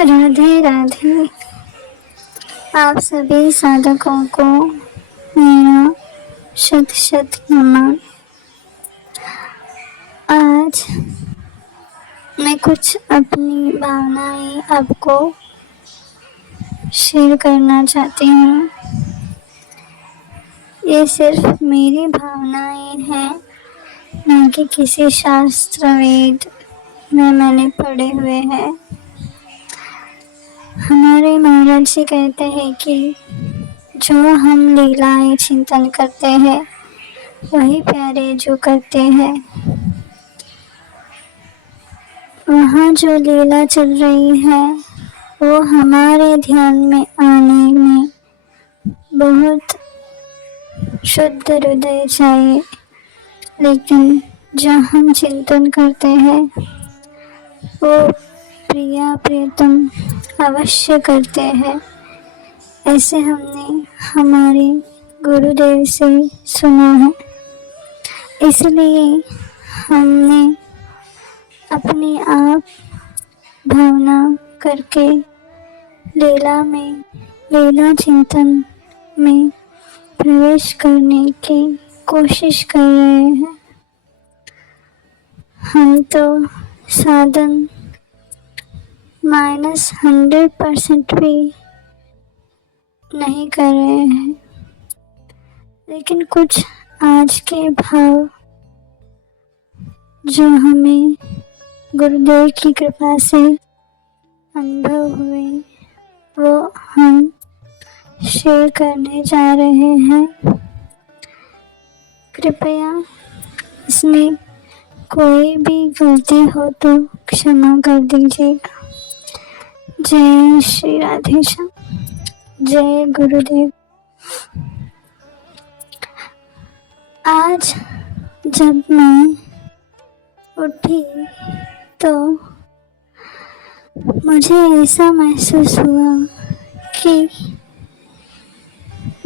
राधे राधे। आप सभी साधकों को मेरा शत शत नमन। आज मैं कुछ अपनी भावनाएं आपको शेयर करना चाहती हूँ। ये सिर्फ मेरी भावनाएं हैं, ना कि किसी शास्त्र वेद में मैंने पढ़े हुए हैं। हमारे महाराज जी कहते हैं कि जो हम लीलाएं चिंतन करते हैं वही प्यारे जो करते हैं। वहाँ जो लीला चल रही है वो हमारे ध्यान में आने में बहुत शुद्ध हृदय चाहिए, लेकिन जो हम चिंतन करते हैं वो प्रिया प्रियतम अवश्य करते हैं। ऐसे हमने हमारे गुरुदेव से सुना है, इसलिए हमने अपने आप भावना करके लीला चिंतन में प्रवेश करने की कोशिश कर रहे हैं। हम तो साधन -100% भी नहीं कर रहे हैं, लेकिन कुछ आज के भाव जो हमें गुरुदेव की कृपा से अनुभव हुए वो हम शेयर करने जा रहे हैं। कृपया इसमें कोई भी गलती हो तो क्षमा कर दीजिएगा। जय श्री राधेश्याम। जय गुरुदेव। आज जब मैं उठी तो मुझे ऐसा महसूस हुआ कि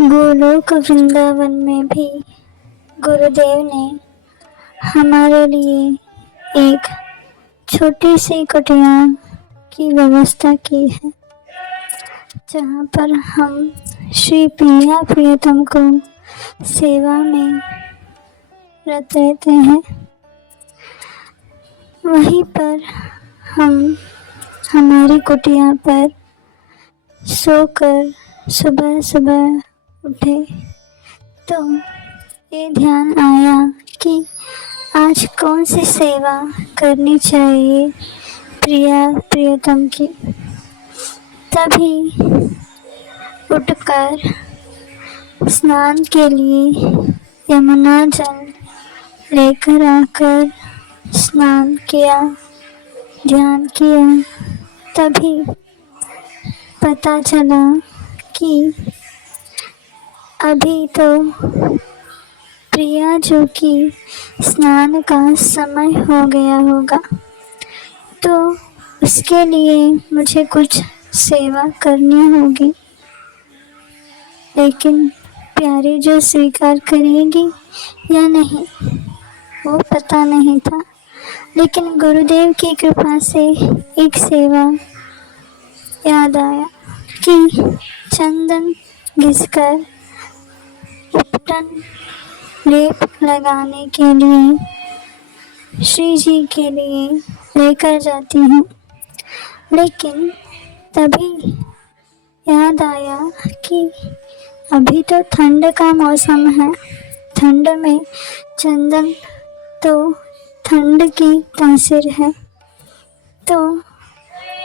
गोलोक वृंदावन में भी गुरुदेव ने हमारे लिए एक छोटी सी कुटिया की व्यवस्था की है, जहाँ पर हम श्री प्रिया प्रियतम को सेवा में रत रहते हैं। वहीं पर हम हमारी कुटिया पर सोकर सुबह सुबह उठे तो ये ध्यान आया कि आज कौन सी सेवा करनी चाहिए प्रिया प्रियतम की। तभी उठकर स्नान के लिए यमुना जल लेकर आकर स्नान किया, ध्यान किया। तभी पता चला कि अभी तो प्रिया जो कि स्नान का समय हो गया होगा, तो उसके लिए मुझे कुछ सेवा करनी होगी। लेकिन प्यारी जो स्वीकार करेगी या नहीं वो पता नहीं था, लेकिन गुरुदेव की कृपा से एक सेवा याद आया कि चंदन घिसकर उपटन लेप लगाने के लिए श्री जी के लिए लेकर जाती हूँ। लेकिन तभी याद आया कि अभी तो ठंड का मौसम है, ठंड में चंदन तो ठंड की तासीर है। तो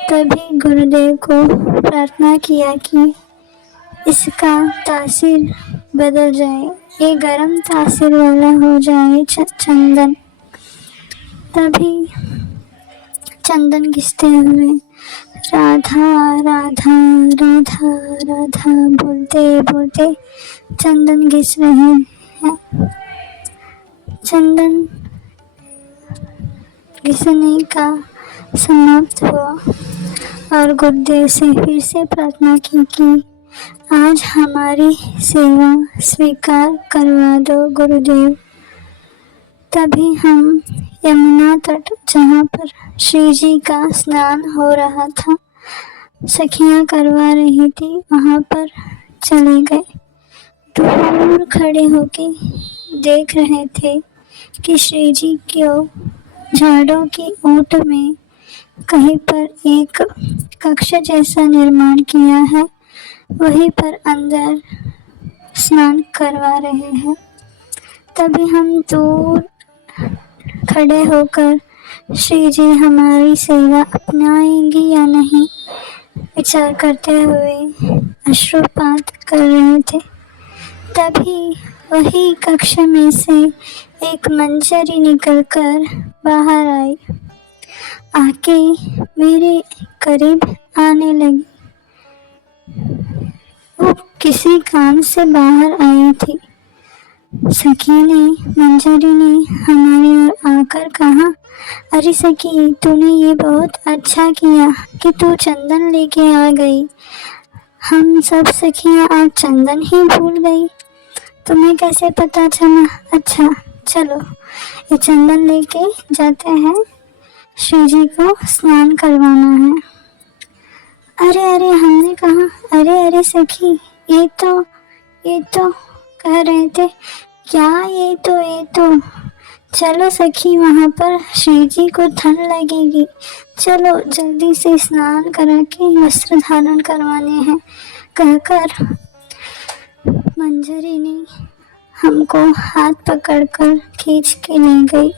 तभी गुरुदेव को प्रार्थना किया कि इसका तासीर बदल जाए, ये गर्म तासीर वाला हो जाए चंदन। तभी चंदन घिसते हुए राधा राधा राधा राधा बोलते बोलते चंदन घिस रहे हैं। चंदन घिसने का समाप्त हुआ और गुरुदेव से फिर से प्रार्थना की कि आज हमारी सेवा स्वीकार करवा दो गुरुदेव। तभी हम यमुना तट, जहाँ पर श्री जी का स्नान हो रहा था, सखियां करवा रही थी वहां पर चले गए। दूर खड़े होके देख रहे थे कि श्री जी क्यों झाड़ों की ओट में कहीं पर एक कक्ष जैसा निर्माण किया है, वहीं पर अंदर स्नान करवा रहे हैं। तभी हम दूर खड़े होकर श्री जी हमारी सेवा अपनाएंगी या नहीं विचार करते हुए अश्रुपात कर रहे थे। तभी वही कक्ष में से एक मंजरी निकलकर बाहर आई, आके मेरे करीब आने लगी। वो किसी काम से बाहर आई थी। सखी ने, मंजरी ने हमारी ओर आकर कहा, अरे सखी, तूने ये बहुत अच्छा किया कि तू चंदन लेके आ गई। हम सब सखियां आज चंदन ही भूल गई। तुम्हें कैसे पता चला? अच्छा चलो ये चंदन लेके जाते हैं, श्री जी को स्नान करवाना है। अरे अरे, हमने कहा, अरे सखी, ये तो कह रहे थे क्या? ये तो चलो सखी, वहां पर श्री जी को ठंड लगेगी, चलो जल्दी से स्नान करा के वस्त्र धारण करवाने हैं, कहकर मंजरी ने हमको हाथ पकड़कर खींच के ले गई।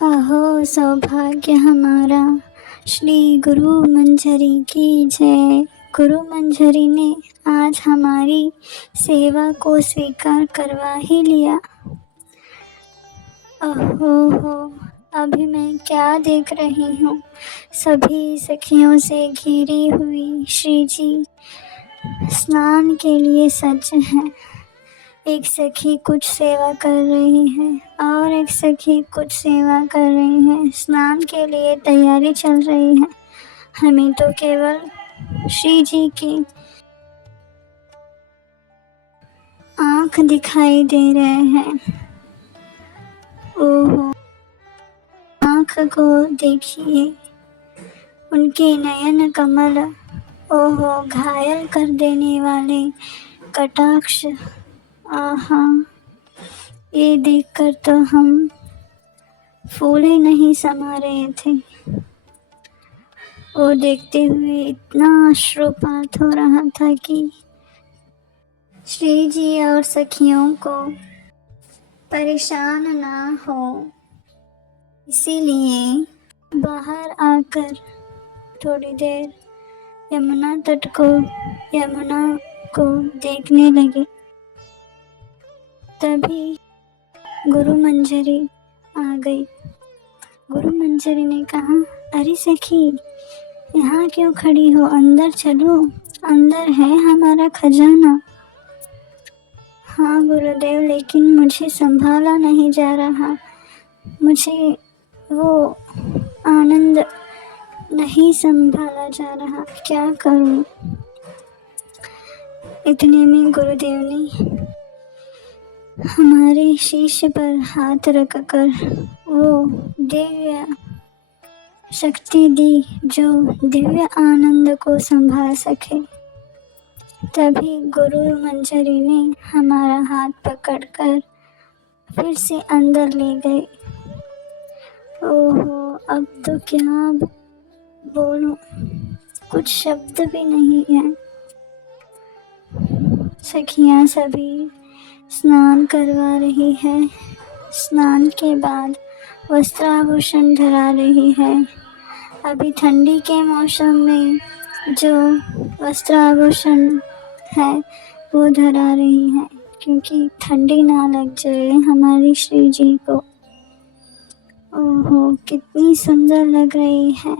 अहो सौभाग्य हमारा, श्री गुरु मंजरी की जय। गुरु मंजरी ने आज हमारी सेवा को स्वीकार करवा ही लिया। ओहो, अभी मैं क्या देख रही हूँ? सभी सखियों से घिरी हुई श्री जी स्नान के लिए सज्ज हैं। एक सखी कुछ सेवा कर रही है और एक सखी कुछ सेवा कर रही है। स्नान के लिए तैयारी चल रही है। हमें तो केवल श्री जी की आंख दिखाई दे रहे हैं। ओहो, आंख को देखिए, उनके नयन कमल, ओहो, घायल कर देने वाले कटाक्ष। आहा, ये देखकर तो हम फूले नहीं समा रहे थे। वो देखते हुए इतना अश्रुपात हो रहा था कि श्री जी और सखियों को परेशान ना हो, इसीलिए बाहर आकर थोड़ी देर यमुना को देखने लगे। तभी गुरु मंजरी आ गई। गुरु मंजरी ने कहा, अरे सखी, यहाँ क्यों खड़ी हो? अंदर चलो, अंदर है हमारा खजाना। हाँ गुरुदेव, लेकिन मुझे संभाला नहीं जा रहा, मुझे वो आनंद नहीं संभाला जा रहा, क्या करूं? इतने में गुरुदेव ने हमारे शीश पर हाथ रखकर वो दिव्य शक्ति दी जो दिव्य आनंद को संभाल सके। तभी गुरु मंजरी ने हमारा हाथ पकड़कर फिर से अंदर ले गए। ओहो, अब तो क्या बोलूं, कुछ शब्द भी नहीं है। सखियां सभी स्नान करवा रही है। स्नान के बाद वस्त्राभूषण धरा रही है। अभी ठंडी के मौसम में जो वस्त्राभूषण है वो धरा रही है, क्योंकि ठंडी ना लग जाए हमारी श्री जी को। ओहो, कितनी सुंदर लग रही है।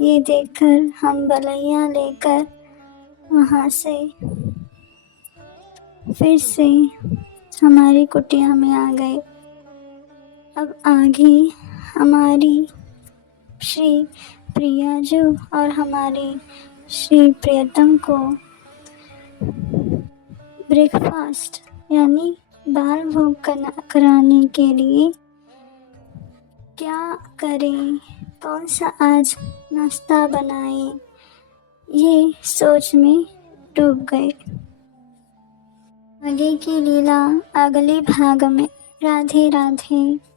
ये देखकर हम बलैया लेकर वहाँ से फिर से हमारी कुटिया में आ गए। अब आगे हमारी श्री प्रियाजू और हमारी श्री प्रियतम को ब्रेकफास्ट यानी बाल भोग कराने के लिए क्या करें कौन सा आज नाश्ता बनाएं, ये सोच में डूब गए। आगे की लीला अगले भाग में। राधे राधे।